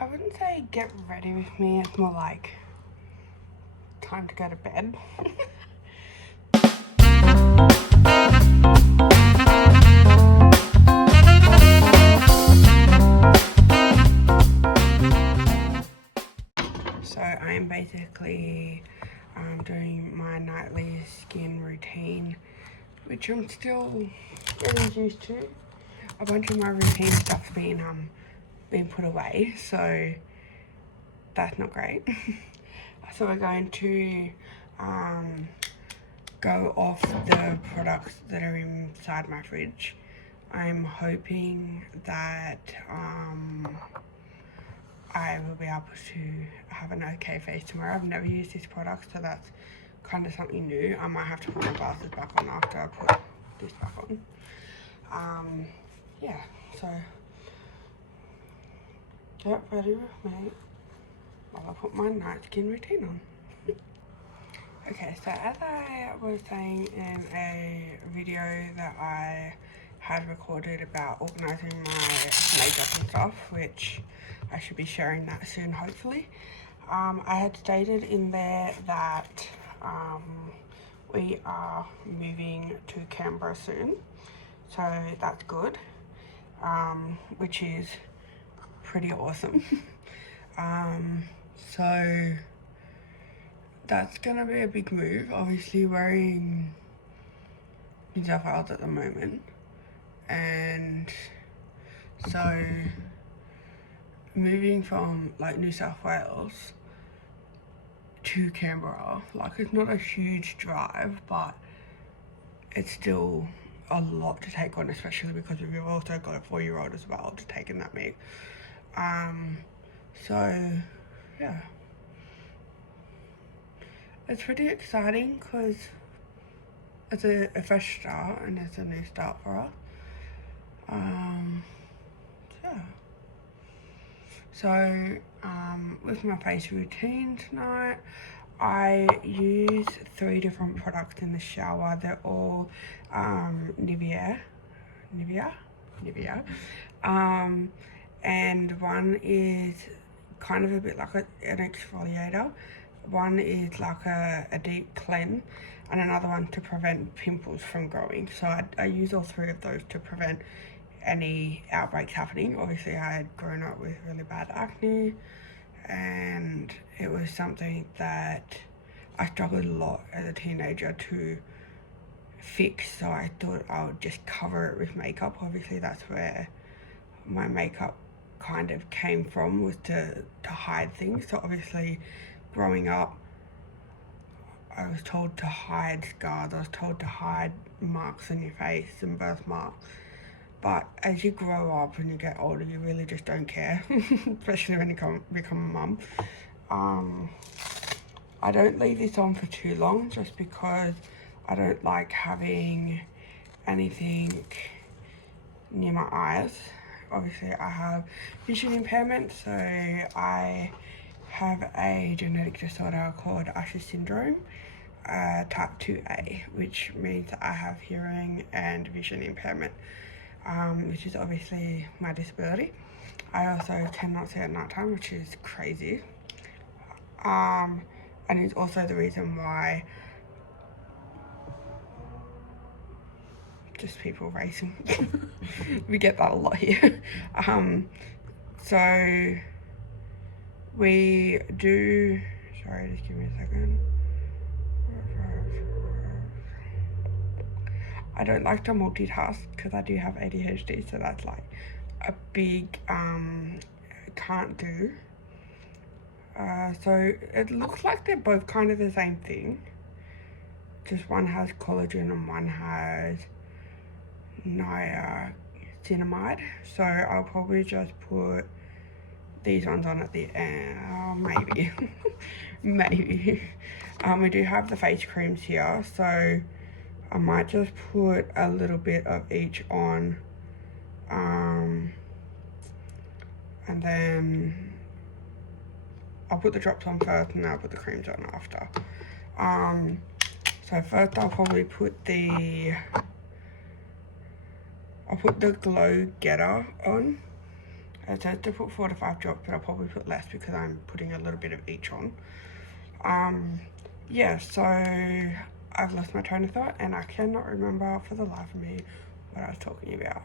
I wouldn't say get ready with me, it's more like time to go to bed. So I am basically doing my nightly skin routine, which I'm still getting used to. A bunch of my routine stuff's been put away, so that's not great. So we're going to go off the products that are inside my fridge. I'm hoping that I will be able to have an okay face tomorrow. I've never used this product, so that's kind of something new. I might have to put my glasses back on after I put this back on. Yeah, so get ready with me while I put my night skin routine on. Okay, so as I was saying in a video that I had recorded about organising my makeup and stuff, which I should be sharing that soon hopefully, I had stated in there that we are moving to Canberra soon, so that's good, which is pretty awesome. So that's gonna be a big move. Obviously we're in New South Wales at the moment, and so moving from like New South Wales to Canberra, like it's not a huge drive, but it's still a lot to take on, especially because we've also got a 4-year-old as well to take in that move. So yeah, it's pretty exciting because it's a fresh start and it's a new start for us. Yeah. So with my face routine tonight, I use 3 different products in the shower. They're all Nivea. And one is kind of a bit like an exfoliator. One is like a deep cleanse, and another one to prevent pimples from growing. So I use all 3 of those to prevent any outbreaks happening. Obviously I had grown up with really bad acne, and it was something that I struggled a lot as a teenager to fix, so I thought I would just cover it with makeup. Obviously that's where my makeup kind of came from, was to hide things. So obviously growing up I was told to hide scars, I was told to hide marks on your face and birthmarks. But as you grow up and you get older, you really just don't care, especially when you become a mum. I don't leave this on for too long just because I don't like having anything near my eyes. Obviously I have vision impairment, so I have a genetic disorder called Usher syndrome, type 2A, which means I have hearing and vision impairment, which is obviously my disability. I also cannot see at night time, which is crazy. And it's also the reason why just people racing. We get that a lot here. So we do, sorry, just give me a second. I don't like to multitask because I do have ADHD, so that's like a big can't do. So it looks like they're both kind of the same thing, just one has collagen and one has niacinamide. So I'll probably just put these ones on at the end, maybe. Maybe. We do have the face creams here, so I might just put a little bit of each on, and then I'll put the drops on first and then I'll put the creams on after. So first I'll probably put the Glow Getter on, It says to put 4 to 5 drops, but I'll probably put less because I'm putting a little bit of each on. Yeah, so I've lost my train of thought and I cannot remember for the life of me what I was talking about.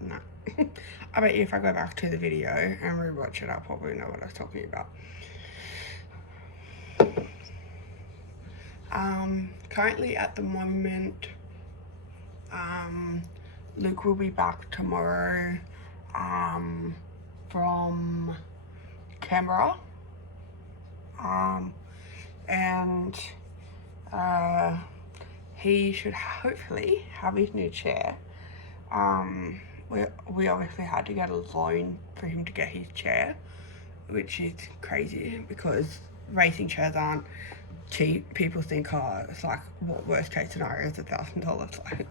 No. I bet you if I go back to the video and rewatch it, I'll probably know what I was talking about. Currently at the moment, Luke will be back tomorrow from Canberra, and he should hopefully have his new chair. We obviously had to get a loan for him to get his chair, which is crazy because racing chairs aren't cheap. People think, oh, it's like, what worst case scenario is $1,000? Like,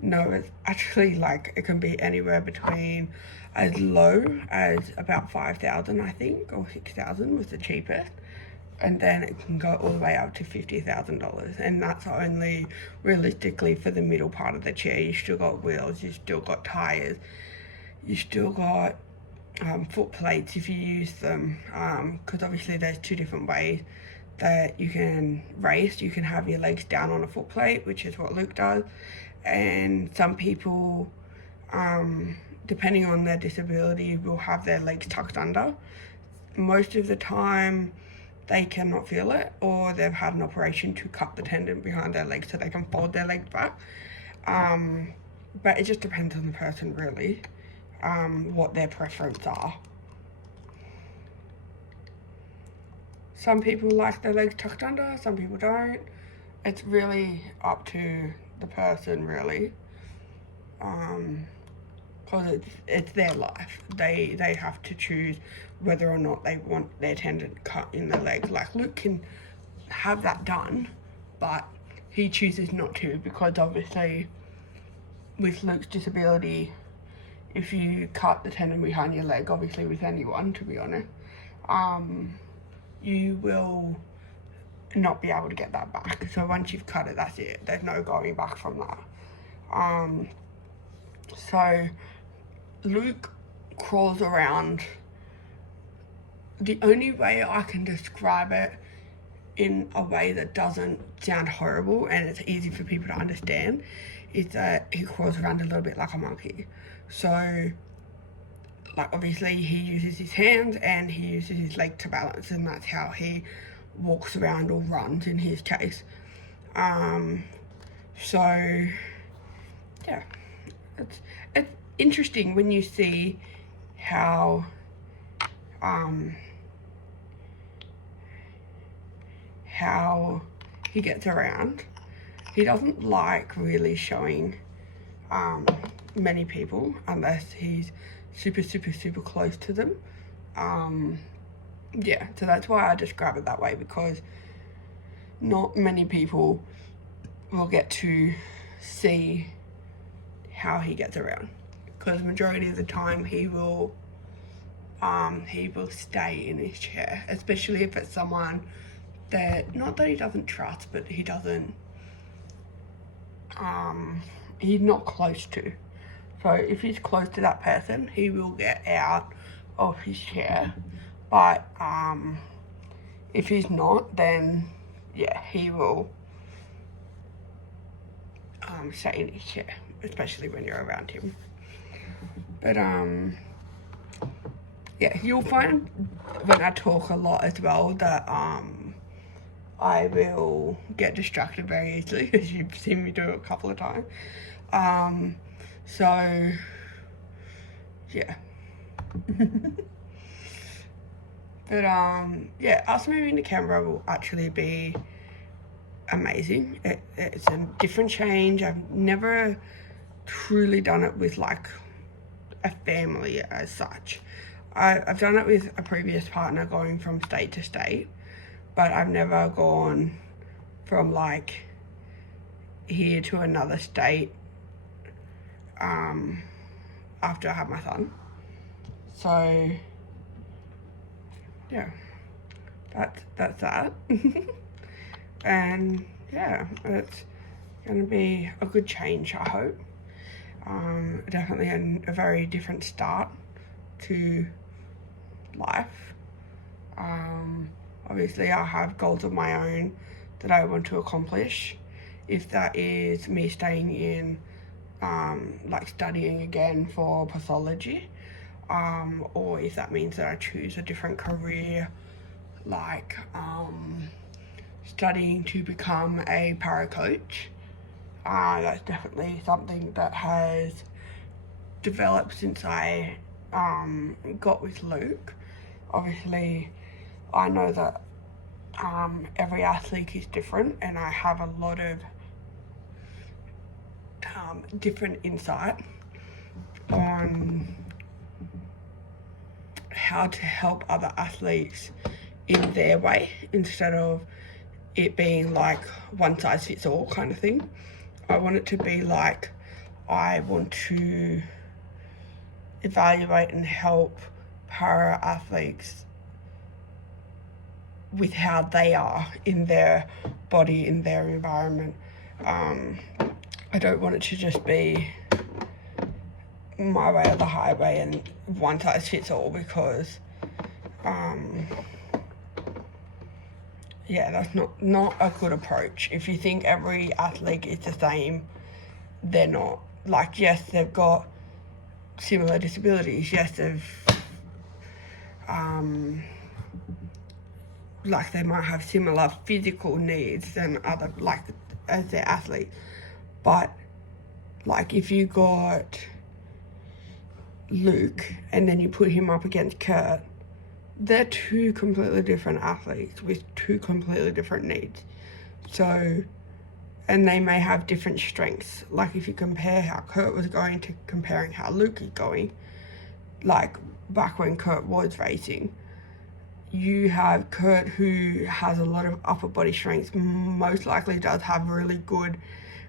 no, it's actually like, it can be anywhere between as low as about 5,000, I think, or 6,000 was the cheapest. And then it can go all the way up to $50,000, and that's only realistically for the middle part of the chair. You still got wheels, you still got tires, you still got foot plates if you use them, because obviously there's 2 different ways that you can race. You can have your legs down on a foot plate, which is what Luke does, and some people, depending on their disability, will have their legs tucked under. Most of the time they cannot feel it, or they've had an operation to cut the tendon behind their legs so they can fold their legs back. But it just depends on the person really, what their preference are. Some people like their legs tucked under, some people don't. It's really up to the person really, because it's their life. They have to choose whether or not they want their tendon cut in the leg. Like Luke can have that done, but he chooses not to, because obviously with Luke's disability, if you cut the tendon behind your leg, obviously with anyone to be honest, you will not be able to get that back. So once you've cut it, that's it. There's no going back from that. So Luke crawls around. The only way I can describe it in a way that doesn't sound horrible and it's easy for people to understand is that he crawls around a little bit like a monkey. So, like, obviously he uses his hands and he uses his leg to balance, and that's how he walks around or runs in his case. So yeah, it's interesting when you see how he gets around. He doesn't like really showing many people unless he's super close to them. Yeah, so that's why I describe it that way, because not many people will get to see how he gets around, because majority of the time he will stay in his chair, especially if it's someone that, not that he doesn't trust, but he doesn't, he's not close to. So if he's close to that person, he will get out of his chair. But if he's not, then yeah, he will stay in his chair, especially when you're around him. But yeah, you'll find when I talk a lot as well that I will get distracted very easily, as you've seen me do a couple of times. So yeah. But yeah, us moving to Canberra will actually be amazing. It's a different change. I've never truly done it with like a family as such. I've done it with a previous partner, going from state to state, but I've never gone from like here to another state after I had my son. So yeah, that's that. And yeah, going to be a good change, I hope. Definitely a very different start to life. Obviously, I have goals of my own that I want to accomplish. If that is me staying in, like studying again for pathology, or if that means that I choose a different career, like studying to become a para coach. That's definitely something that has developed since I got with Luke. Obviously, I know that every athlete is different, and I have a lot of different insight on how to help other athletes in their way instead of it being like one size fits all kind of thing. I want it to be like I want to evaluate and help para athletes with how they are in their body, in their environment. I don't want it to just be my way or the highway and one size fits all, because that's not a good approach. If you think every athlete is the same, they're not. Like, yes, they've got similar disabilities. Yes, like they might have similar physical needs than other, like as their athlete. But like if you got Luke and then you put him up against Kurt, they're two completely different athletes with two completely different needs. So, and they may have different strengths. Like if you compare how Kurt was going to comparing how Luke is going, like back when Kurt was racing, you have Kurt who has a lot of upper body strength, most likely does have really good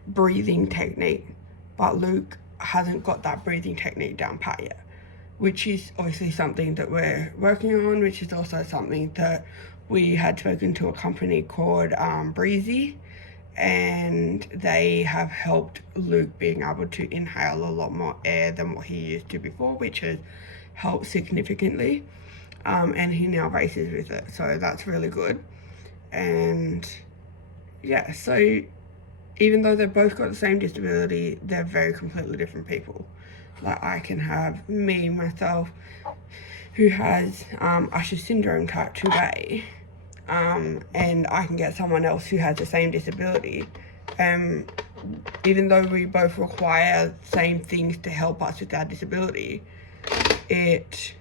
breathing technique, but Luke hasn't got that breathing technique down pat yet, which is obviously something that we're working on, which is also something that we had spoken to a company called Breezy, and they have helped Luke being able to inhale a lot more air than what he used to before, which has helped significantly. And he now races with it, so that's really good. And yeah, so even though they've both got the same disability, they're very completely different people. Like I can have myself, who has Usher syndrome type 2A, and I can get someone else who has the same disability. Even though we both require the same things to help us with our disability, it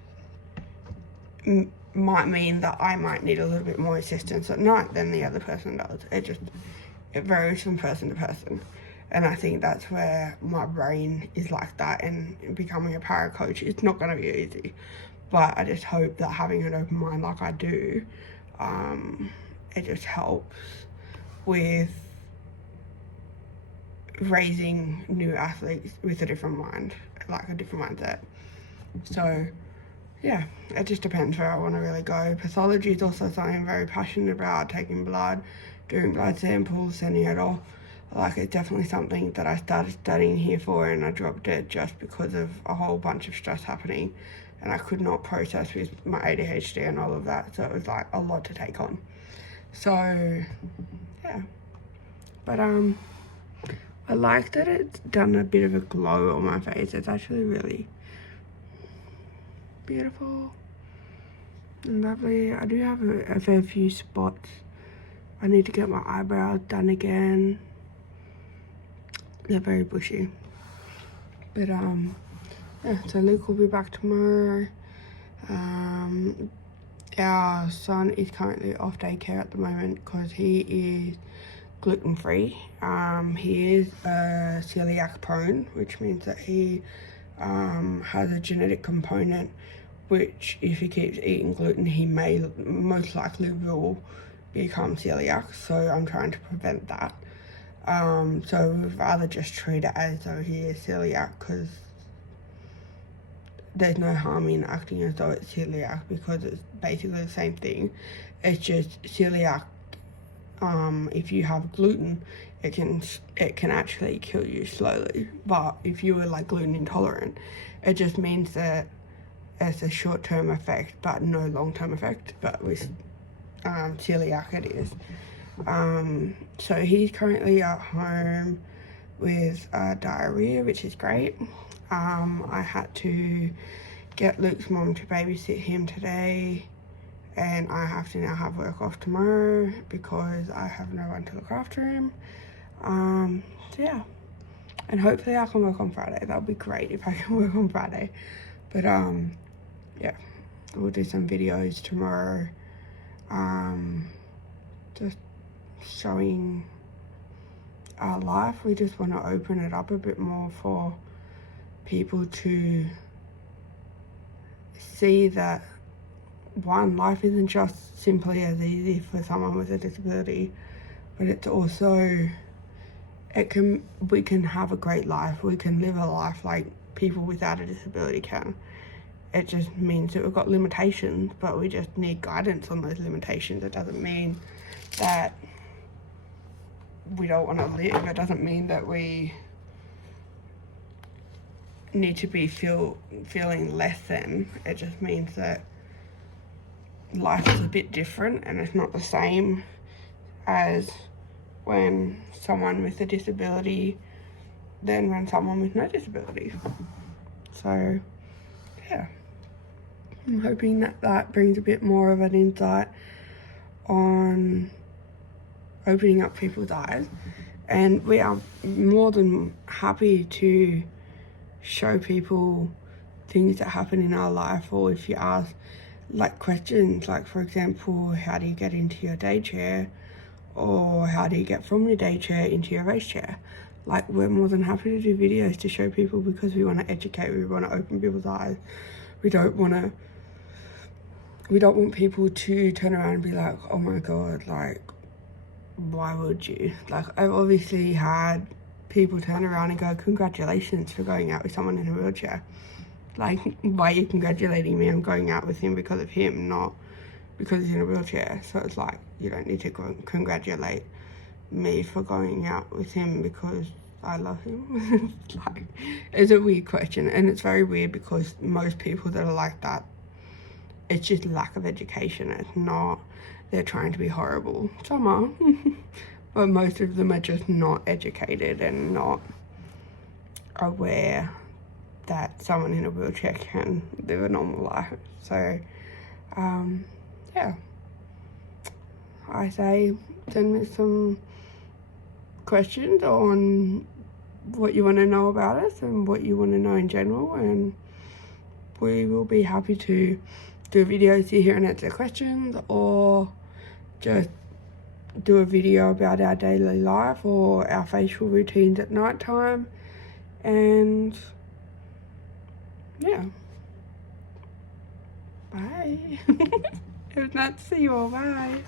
might mean that I might need a little bit more assistance at night than the other person does. It varies from person to person. And I think that's where my brain is like that, and becoming a para coach, it's not going to be easy. But I just hope that having an open mind like I do, it just helps with raising new athletes with a different mind, like a different mindset. So yeah, it just depends where I want to really go. Pathology is also something I'm very passionate about, taking blood, doing blood samples, sending it off. Like, it's definitely something that I started studying here for, and I dropped it just because of a whole bunch of stress happening, and I could not process with my ADHD and all of that, so it was like a lot to take on. So yeah, but I like that it's done a bit of a glow on my face. It's actually really beautiful and lovely. I do have a fair few spots. I need to get my eyebrows done again. They're very bushy. But yeah, so Luke will be back tomorrow. Our son is currently off daycare at the moment because he is gluten-free. He is celiac prone, which means that he has a genetic component which, if he keeps eating gluten, he most likely will become celiac, so I'm trying to prevent that. So we'd rather just treat it as though he is celiac, because there's no harm in acting as though it's celiac, because it's basically the same thing. It's just celiac, if you have gluten, it can actually kill you slowly. But if you were like gluten intolerant, it just means that it's a short-term effect but no long-term effect. But with celiac it is. So he's currently at home with diarrhea, which is great. I had to get Luke's mom to babysit him today, and I have to now have work off tomorrow because I have no one to look after him. So yeah, and hopefully I can work on Friday. That would be great if I can work on Friday. But yeah, we'll do some videos tomorrow, just showing our life. We just want to open it up a bit more for people to see that one, life isn't just simply as easy for someone with a disability, but it's also, we can have a great life. We can live a life like people without a disability can. It just means that we've got limitations, but we just need guidance on those limitations. It doesn't mean that we don't want to live. It doesn't mean that we need to be feeling less than. It just means that life is a bit different and it's not the same as when someone with a disability than when someone with no disability. So yeah, I'm hoping that that brings a bit more of an insight on opening up people's eyes, and we are more than happy to show people things that happen in our life, or if you ask like questions, like for example, how do you get into your day chair, or how do you get from your day chair into your race chair? Like, we're more than happy to do videos to show people because we want to educate, we want to open people's eyes. We don't want people to turn around and be like, oh my god, like, why would you? Like, I've obviously had people turn around and go, congratulations for going out with someone in a wheelchair. Like, why are you congratulating me? I'm going out with him because of him, not because he's in a wheelchair. So it's like, you don't need to congratulate me for going out with him because I love him. Like, it's a weird question, and it's very weird because most people that are like that, it's just lack of education. It's not they're trying to be horrible. Some are, but most of them are just not educated and not aware that someone in a wheelchair can live a normal life. So yeah, I say send me some questions on what you want to know about us and what you want to know in general, and we will be happy to do videos here and answer questions, or just do a video about our daily life or our facial routines at night time. And yeah, bye. It was nice to see you all. Bye.